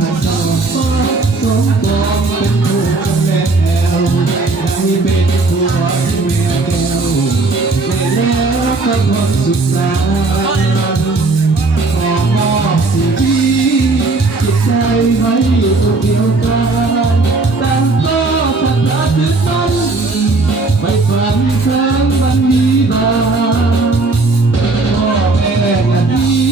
หันสองสองปองเป็นคู่กันแล้วได้เป็นคู่ที่เมียแก้วได้แล้วก็ความสุขสันต์ขอมอบสิ่งที่จิตใจให้อยู่เดียวกันต่างก็พัฒนาถึงมันไปฝันครั้งวันนี้บ้างพ่อแม่อย่างนี้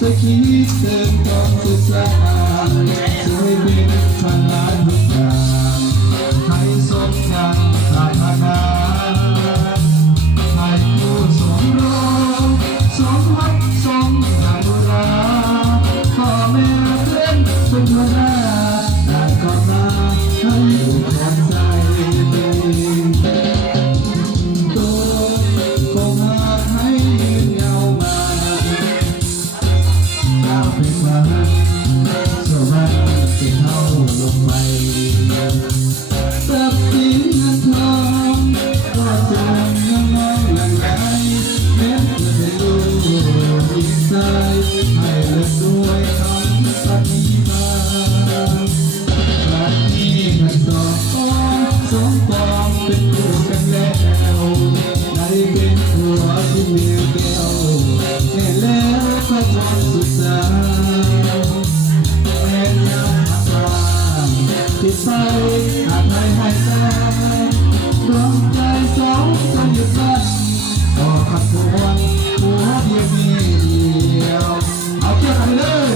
จะคิดเติมความสุขสันต์ช่วยเป็นพลังทุกอย่างให้สมยังปรารถนาให้ผู้สมรสสมรักสมดังโบราณพ่อแม่เพื่อนเป็นหัวหน้าได้ก่อนมาให้อยู่แทนใจให้เลิศด้วยคำปฏิมารักนี้กันสองสองปองเป็นคู่กันแล้วได้เป็นผัวที่เมียแก้วแค่แล้วก็ความสุขสันต์แม่ยามหักลาที่ใส่อาภัยให้ใจดวงใจสองจะหยุดบั้นก็ขัดขวางผัวเดียวมีเดียวเอาเกี่ยวกันเลย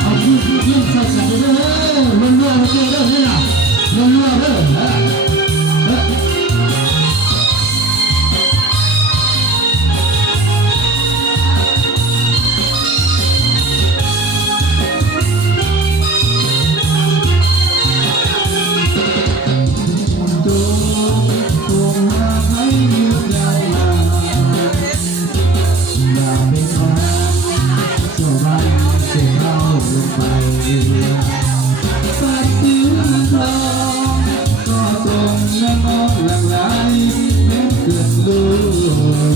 เอายืดใส่กันเลยมันเลื่อนเลื่อนเลื่อนนี่นะมันเลื่อนเลื่อน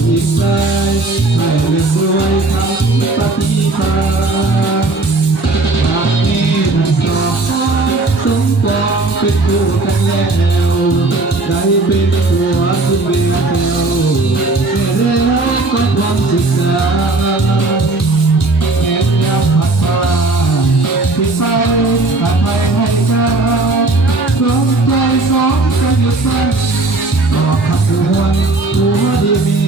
อีกสายให้เลือกด้วยคำปฏิภาณหากนี้ทั้งสองสมปองเป็นคู่กันแล้วได้เป็นผัวที่เมียแก้วแค่แล้วก็ความสุขสันต์แง่ยามพัดพาที่ใส่อาภัยให้กันสองใจสองจะหยุดสั้นก็ขัดขวางผัวดีมี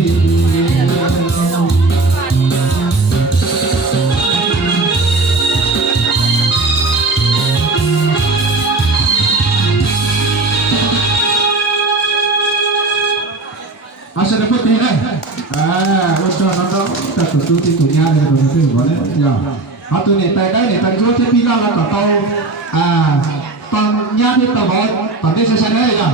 อาชญาพตีเลยวันจันทร์เราตัดตัวที่ถุงยาเลยตัวที่หัวเนี่ยย่าเอาตัวนี้แต่ได้เนี่ยแต่ตัวที่พี่เล่าแล้วก็ต้องตอนยาที่ตะวันตอนที่ใช้ๆเลยย่า